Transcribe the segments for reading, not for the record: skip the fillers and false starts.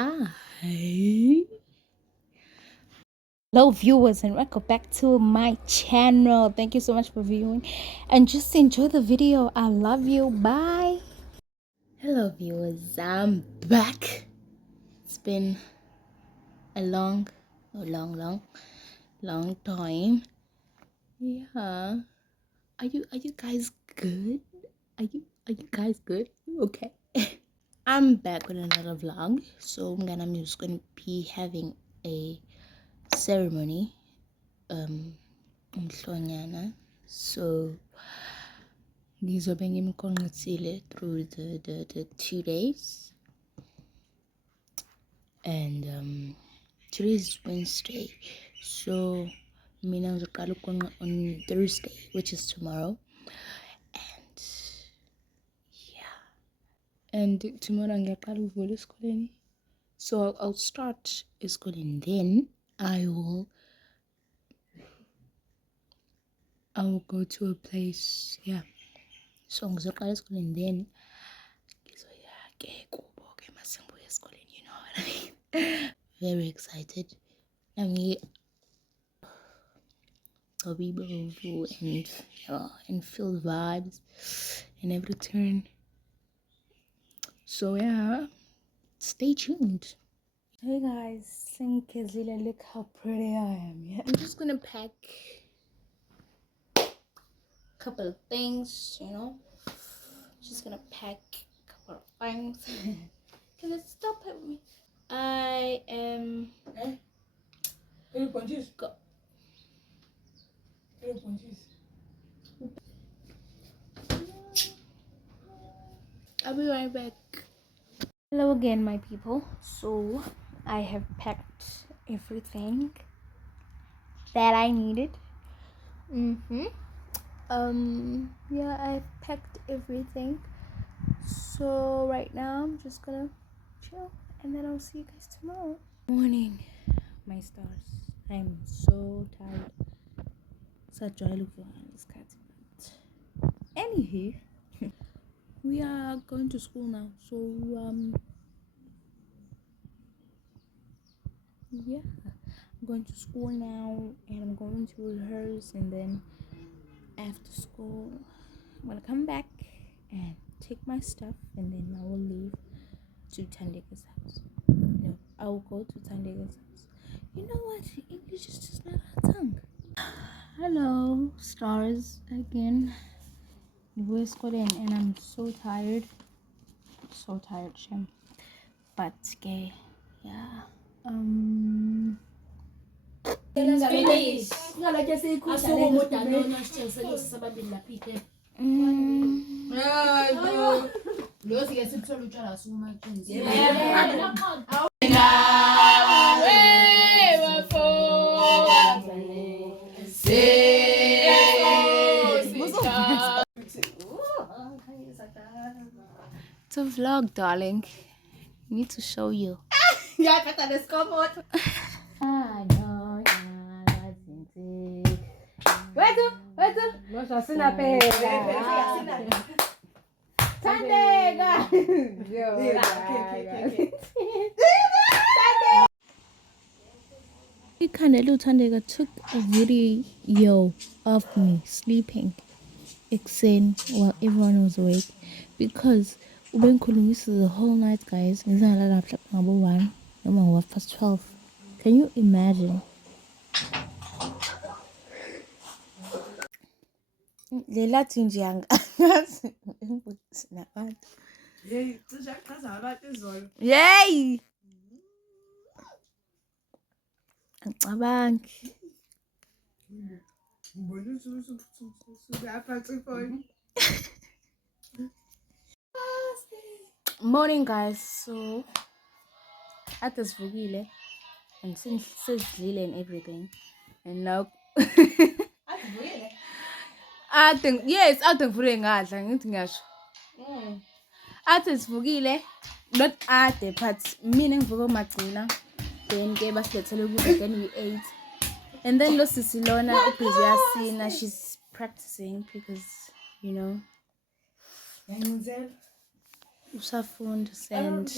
Hi. Hello viewers, and welcome back to my channel. Thank you so much for viewing and just enjoy the video. I love you. Bye. Hello viewers, I'm back. It's been a long time. Yeah. Are you guys good? Are you guys good? Okay. I'm back with another vlog. So I'm just gonna be having a ceremony umhlonyana. So ngizobe ngimkhonqithile through the 2 days, and today is Wednesday, so mina ngizoqala ukukonqa on Thursday, which is tomorrow. And yeah, and tomorrow ngiyaqala ukuvula esikoleni, so I'll start esikoleni, then I will go to a place. Yeah, so ngizoqala esikoleni, then ngizoya-ke kubo-ke masengibuya esikoleni, you know what I mean. Very excited. And feel vibes in every turn. So yeah, stay tuned. Hey guys, look how pretty I am. Yeah, I'm just gonna pack a couple of things, you know. Just gonna pack a couple of things. Can it stop at me? I am go. I'll be right back. Hello again, my people. So I have packed everything that I needed. Yeah, I've packed everything. So right now I'm just gonna chill, and then I'll see you guys tomorrow. Morning, my stars. I'm so tired. Such a look for this cat. Anywho, we are going to school now. So yeah, I'm going to school now, and I'm going to rehearse, and then after school I'm gonna come back and take my stuff, and then I will leave to Tandega's house. No, I will go to Tandega's house. You know what? English is just not our tongue. Hello, stars again. We're schooling, and I'm so tired. Shem. But okay, yeah. It's a vlog, darling. I need to show you. Yeah, I got this comfort. I know Wait. Kanelo Tandega took a video of me sleeping while everyone was awake, because ubengikhulumisa the whole night, guys. Ngizalala ngabo 1 noma 12. Can you imagine? Lelathi nje angazi nabantu. Hey, cishe chaza abantu izolo. Yey! Angicabangi. Morning, guys. So at this vugile and since sidlile and everything, and now I think vule ngadla ngithi ngiyasho. Athi sivukile, not ade, but mina ngivuka magcina, then ke basilethele ukudla, then we ate. And then lo sisi lona ubhizi yasina, she's practicing because, you know, usafunda and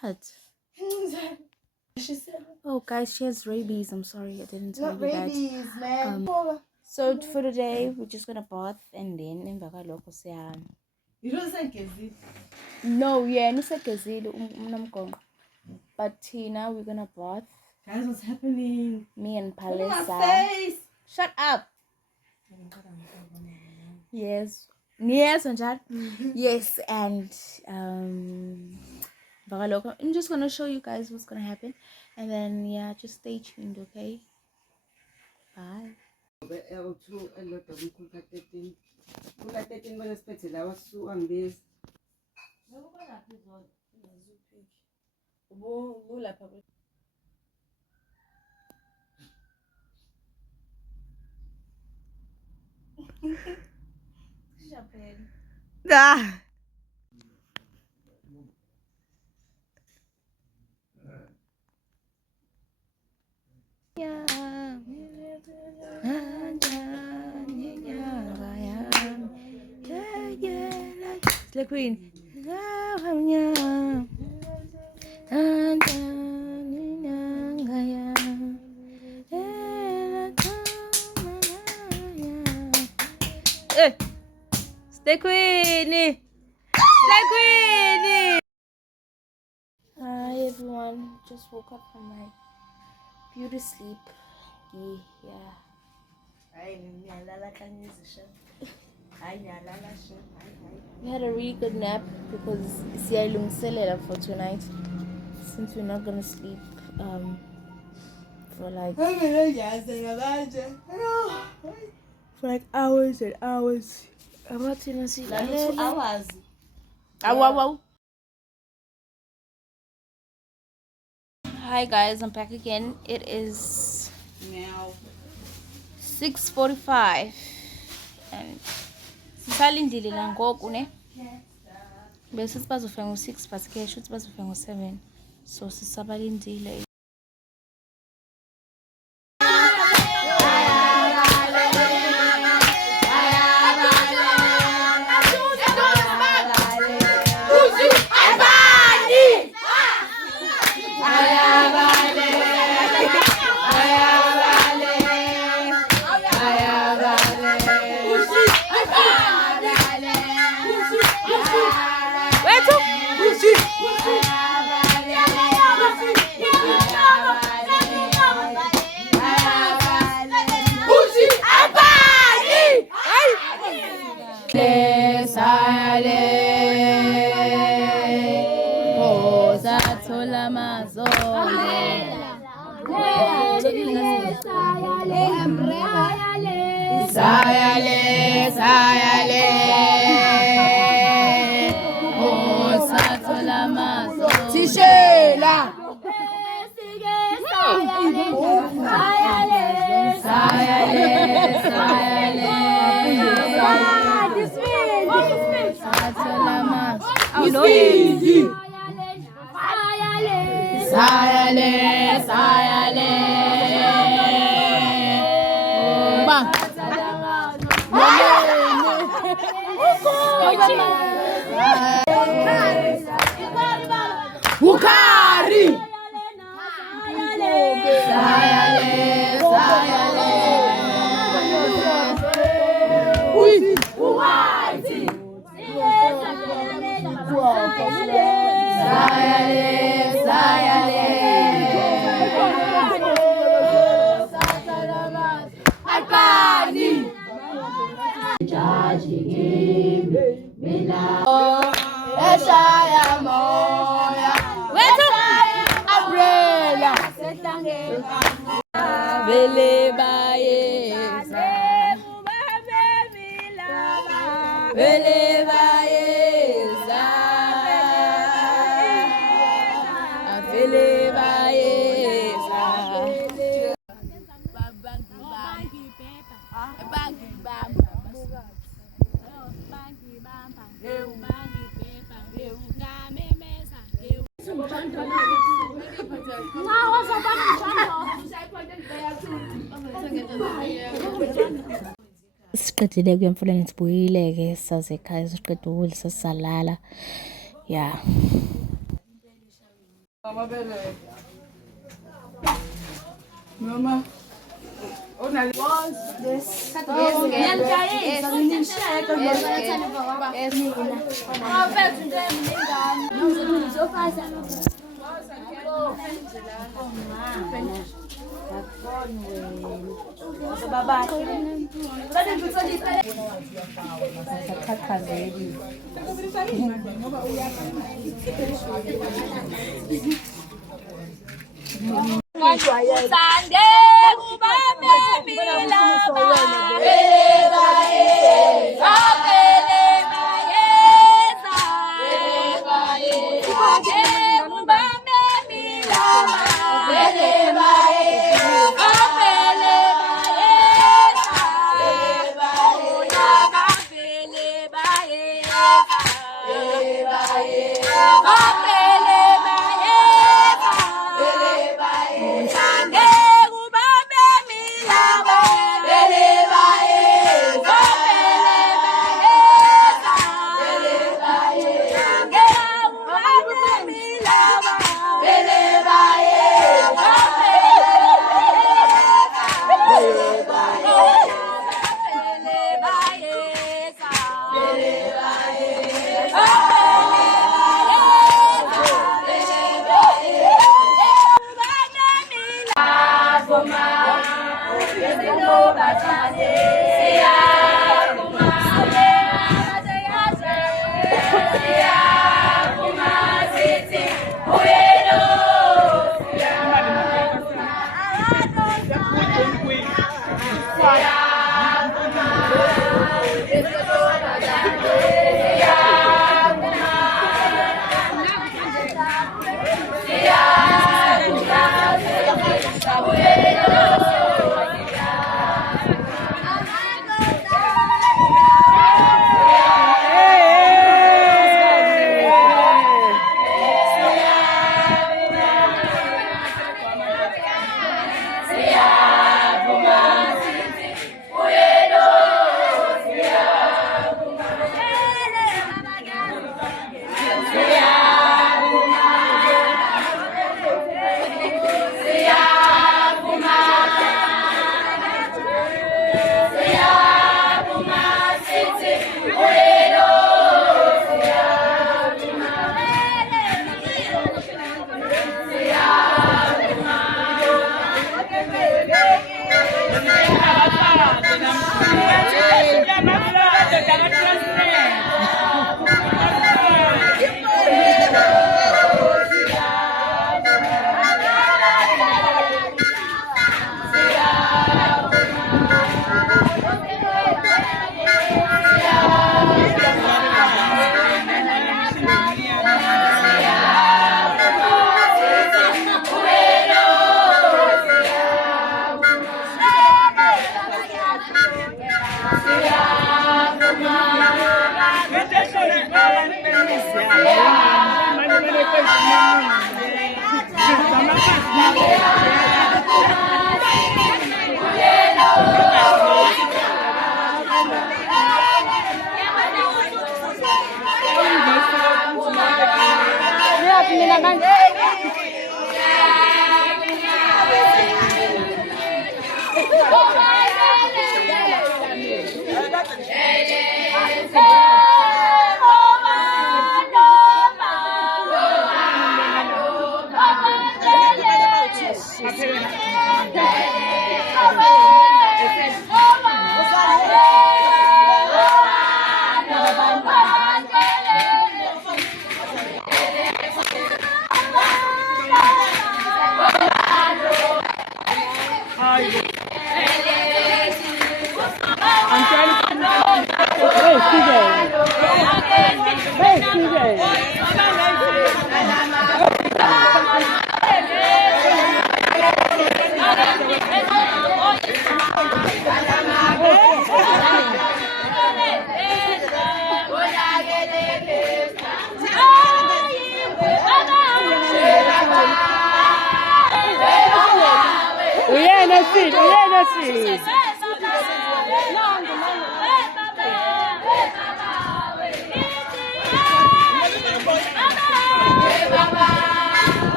What? Oh, guys, she has rabies. I'm sorry, I didn't tell you that. Rabies, man. So for today, we're just gonna bath and then in You don't say Kezi. No, yeah, no say but Tina, we're gonna bath. Guys, what's happening? Me and Look at Palisa. my face. Shut up. Yes. Yes, and yes, and I'm just gonna show you guys what's gonna happen, and then yeah, just stay tuned, okay? Bye. Ah. The Queen. Stay Queenie! Stay Queenie! Hi everyone, just woke up from my beauty sleep. Yeah. We had a really good nap because siyalungiselela for tonight since we're not gonna sleep for like hours and hours. About 2 hours. Wow. Hi guys, I'm back again. It is Now 6:45 and sisalindile la ngoku ne bese sibazofika ngo-6 but ke shuthi bazofika ngo-7 so sisabalindile. Siqedile ke emfuleni sibuyile ke saze ekhaya siqeda ukudla salala. Yeah. Mama. Sande kubame milaba apele mayeza Sande kubame milaba apele mayeza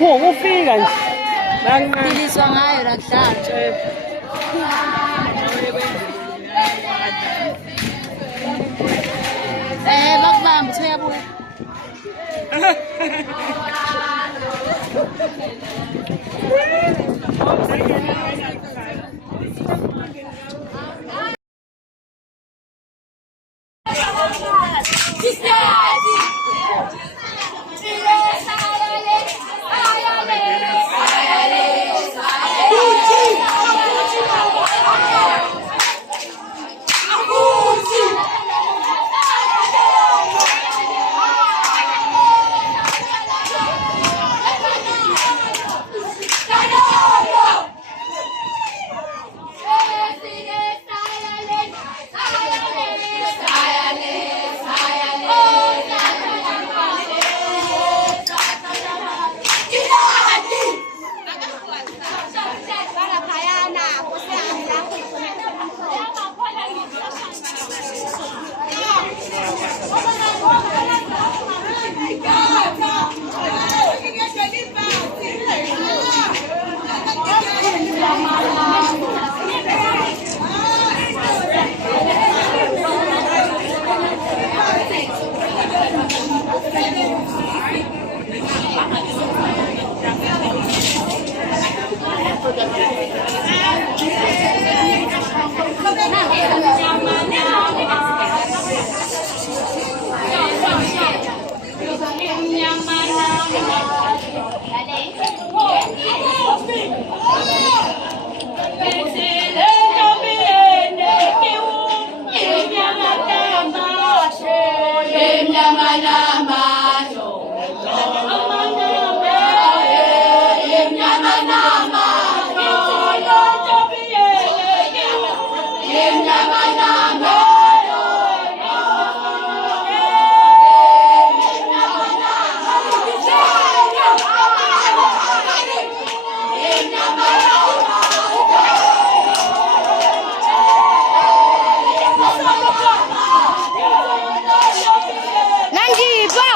Ukufika nje. Philiswa ngayo lakudala. Bakubamba uthi uyabuya. Nanjiba!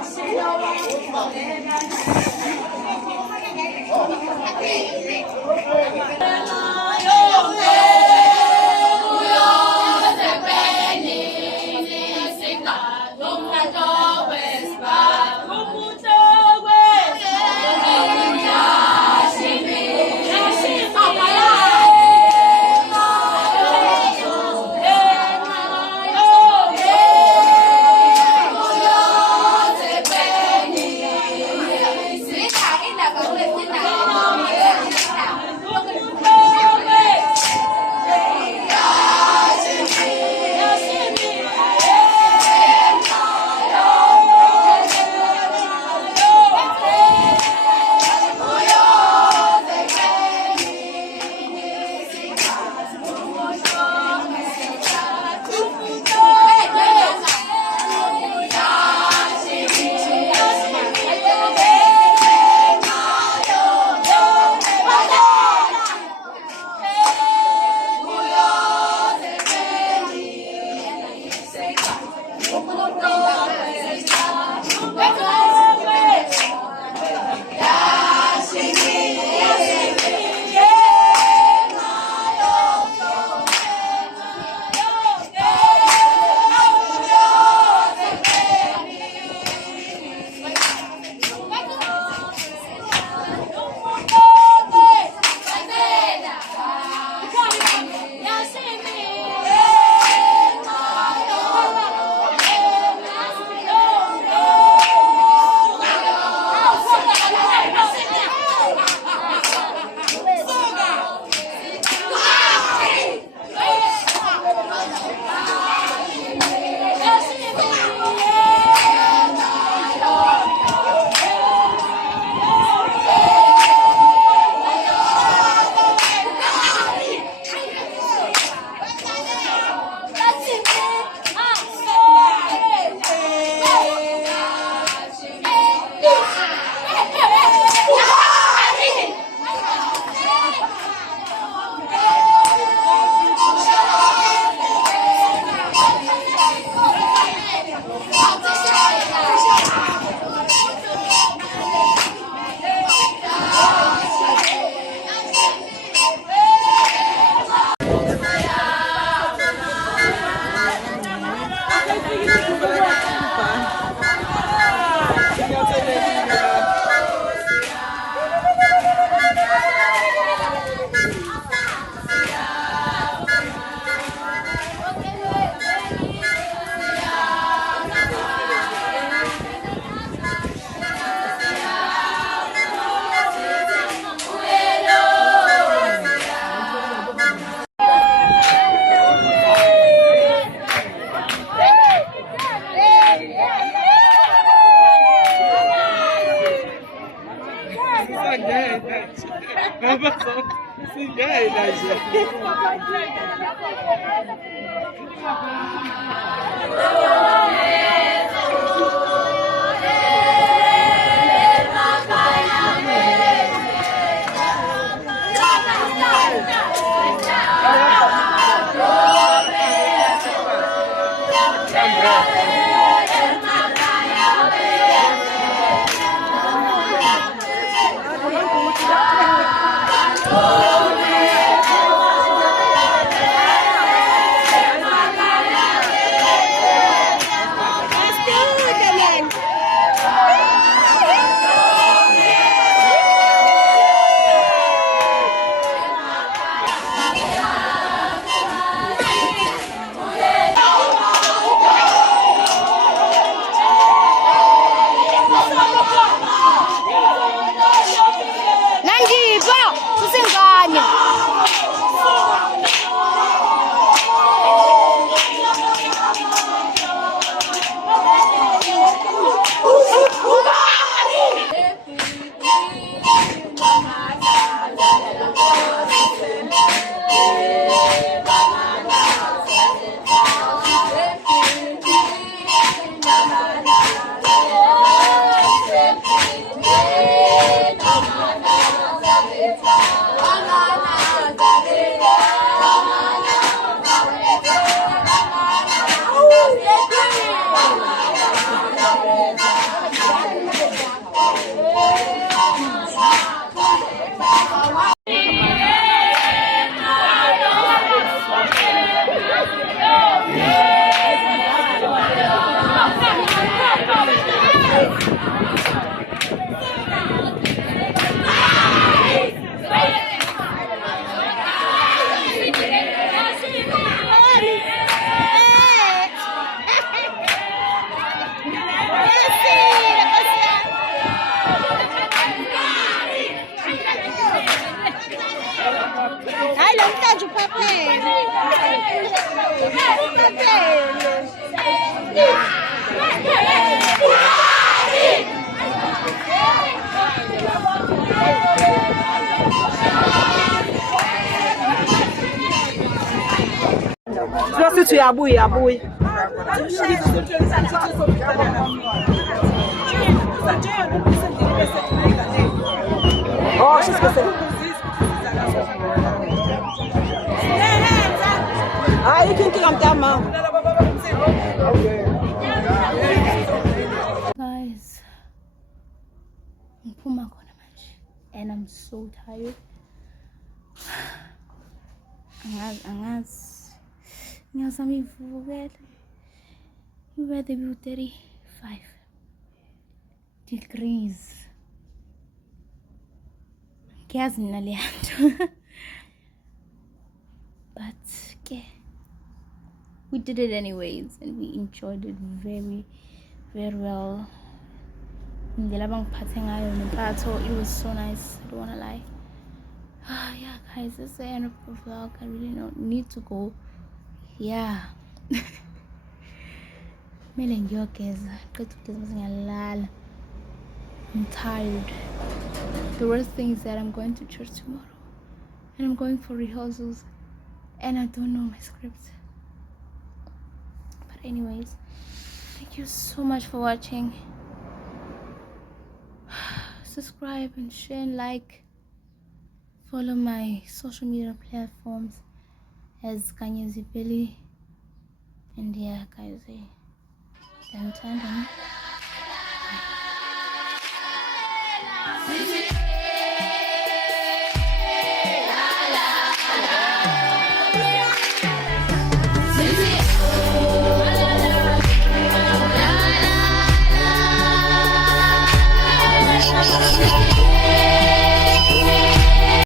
Thank you. manje uphaphele. Sithi uyabuya abuye. Oh, she's hayi inkinga mntama. Guys, ngiphuma khona manje and I'm so tired. Ngiyazama ivukele. Weather be 35 degrees. Ngiyazi mina le nto. But yeah, we did it anyways and we enjoyed it very, very well. Indlela abangiphathe ngayo nempatho, it was so nice, I don't wanna lie. Yeah guys, this is the end of the vlog. I really don't need to go. Yeah. Mele ngiyogeza, qeda ukugeza bese ngiyalala. I'm tired. The worst thing is that I'm going to church tomorrow and I'm going for rehearsals and I don't know my script. But anyways, thank you so much for watching. Subscribe and share and like. Follow my social media platforms as Kanyezi Billy. And yeah guys, done. Yeah.